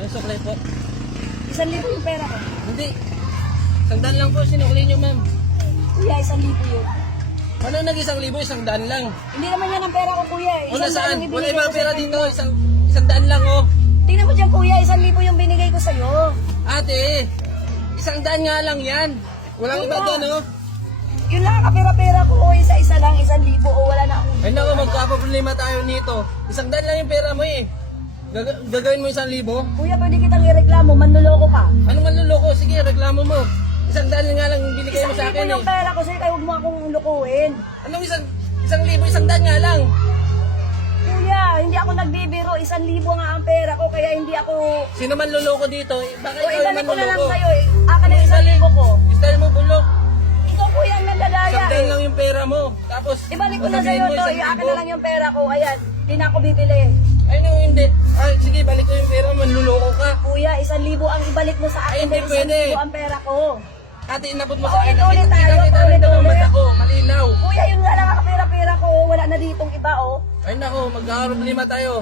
Ano suklay po? 1,000 yung pera ko. Hindi. Sandaan lang po, sinukli nyo ma'am. Kuya, 1,000 yun. Ano nag-1,000? 100 lang. Hindi naman yan ang pera ko, kuya. O nasaan? yung Wala ibinigay ibang ko pera sa'yo. dito. 100 lang oh. Tingnan mo dyan, kuya. 1,000 yung binigay ko sa'yo. Ate, 100 nga lang yan. Walang iba doon oh. Yun lang, kapera-pera ko. O, isa-isa lang, 1,000 o wala na akong... Ay naku, magkaproblema tayo nito. 100 lang yung pera mo eh. Gagawin mo 1,000? Kuya, pwede kitang ireklamo. Manluloko ka. Ano man luloko? Sige, reklamo mo. 100 nga lang yung binigay mo sa 1,000 akin eh. yung pera ko sa'yo, kaya huwag mo akong lukuhin. Anong 1,000? 100 nga lang. Kuya, hindi ako nagbibiro. 1,000 nga ang pera ko, kaya hindi ako... Sino man luloko dito? Bakit O, ikaw yung ibalik ko na lang manluloko? sa'yo eh. Akin na 1,000 ko. Style mo bulok. Ikaw, kuya, ang nandadaya 100 eh. lang yung pera mo. Tapos, Ibalik ko na sasabihin sa'yo mo to. 1,000. Akin na lang yung pera ko. Ayan, hindi na ako bibili. Ay no, hindi. Ay, sige, balik ko yung pera mo. Manluloko ka. Kuya, 1,000 ang ibalik mo sa Ay, akin. hindi dahil pwede. 1,000 ang pera ko. Ate, inabot mo sa akin. Ulit tayo, Kita ulit. ng mata ko. Malinaw. Kuya, yun nga lang ang pera-pera ko. Wala na ditong iba, oh. Ay nako, magkakaroblema tayo.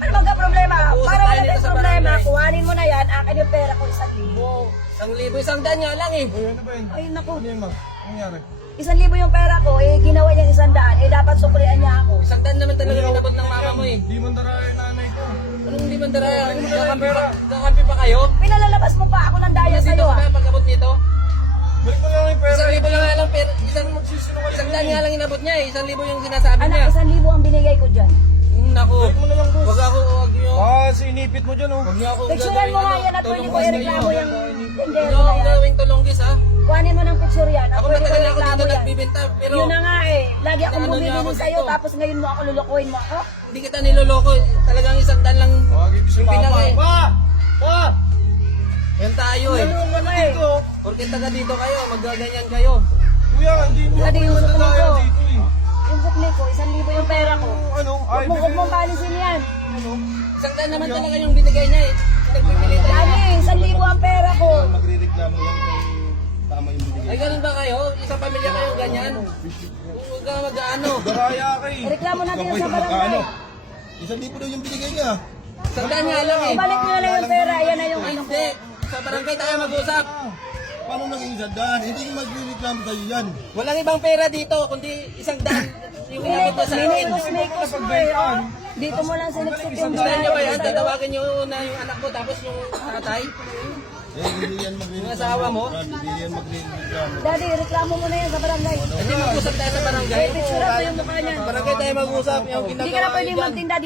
Ano magka-problema? Uusap Para tayo wala nito tayong sa problema, barangay. kuhanin mo na yan. Akin yung pera ko, 1,000. 1,000, 100 nga lang eh. Uy, ano ba yun? Ay, naku. Ano yun, ma? Ano nangyari? 1,000 yung pera ko, eh, ginawa niyang 100. Eh, dapat suklian niya ako. 100 naman talaga inabot ng mama mo eh. Di man tara yung nanay ko. Anong hindi man daraya? Kakampi pa kayo? Pinalalabas mo pa ako ng daya Dito sa'yo, ka ah. na pagkabot nito? Balik mo lang yung pera. 1,000 lang nga lang pero isang daan nga lang inabot niya eh. 1,000 yung sinasabi niya. Anak, 1,000 ang binigay ko dyan. Naku. Balik mo na lang, boss. Wag niyo. Ah, sinipit mo dyan, oh. Wag niyo ako Picturean mo nga yan at pwede ko ireklamo yung Huwag tindero niyo na ako yan. gawing tulonggis ha. Kuhanin mo ng picture yan at Ako pwede ko matagal ako ireklamo dito yan. nagbibenta pero Yun na nga eh. Lagi akong Ano niya ako bumibili sa'yo dito? tapos ngayon mo ako lulukuhin mo ako. hindi kita niloloko. Talagang 100 lang Wag yung si yung Papa. pinaka eh. Pa! Pa! Yan tayo eh. Ano dito? Porkit taga dito kayo, maggaganyan kayo. Kuya, hindi mo Hindi yung sukli madadaya ko. dito, eh. Yung sukli ko, 1,000 yung pera ko. Ano? Ay, Huwag mong palisin yan. Isang daan naman talaga yung binigay niya eh. Nagpipili tayo. Lagi, 1,000 ang pera ko. Magre-reklamo yan kung tama yung binigay. Ay ganun ba kayo? Isang pamilya kayo ganyan? Huwag ka mag-ano. Daraya ka, eh. Reklamo natin Ikaw yan sa ba, barangay. magkano? 1,000 daw yung binigay niya. Isang daan nga lang eh. Ibalik mo na lang yung pera. Yan na yung Ay, ano ko. hindi. Sa barangay tayo mag-usap. Paano naging 100? Hindi ko magre-reklamo sa'yo yan. Walang ibang pera dito, kundi 100 yung inabot mo sa akin. Sinikos mo eh. Oh. Dito mo lang siniksik yung Gusto niyo ba yan? sa'yo. Tatawagin niyo na yung anak mo tapos yung tatay? Eh, hindi yan magre-reklamo. Yung asawa mo? Hindi yan magre-reklamo. Daddy, reklamo mo na yan sa barangay. Hindi mag-usap tayo sa barangay. Picture mo yung mukha niyan. Barangay tayo mag-usap. Yung Hindi ka na pwedeng magtinda